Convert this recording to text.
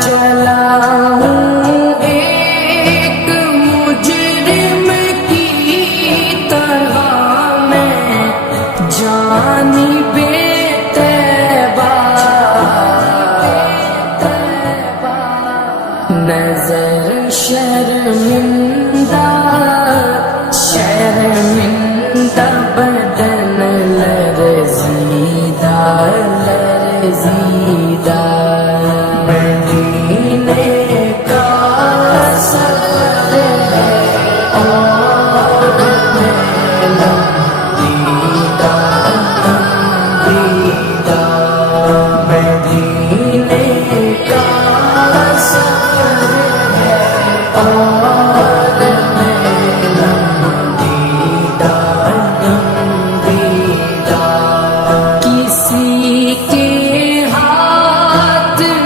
چلا ہوں ایک مجرم کی طرح میں جانب طیبہ، نظر شرمندہ شرمندہ، بدن لرزیدہ لرزیدہ، مدینے کا سفر ہے اور میں لمبیدہ لمبیدہ، مدینے کا سفر ہے اور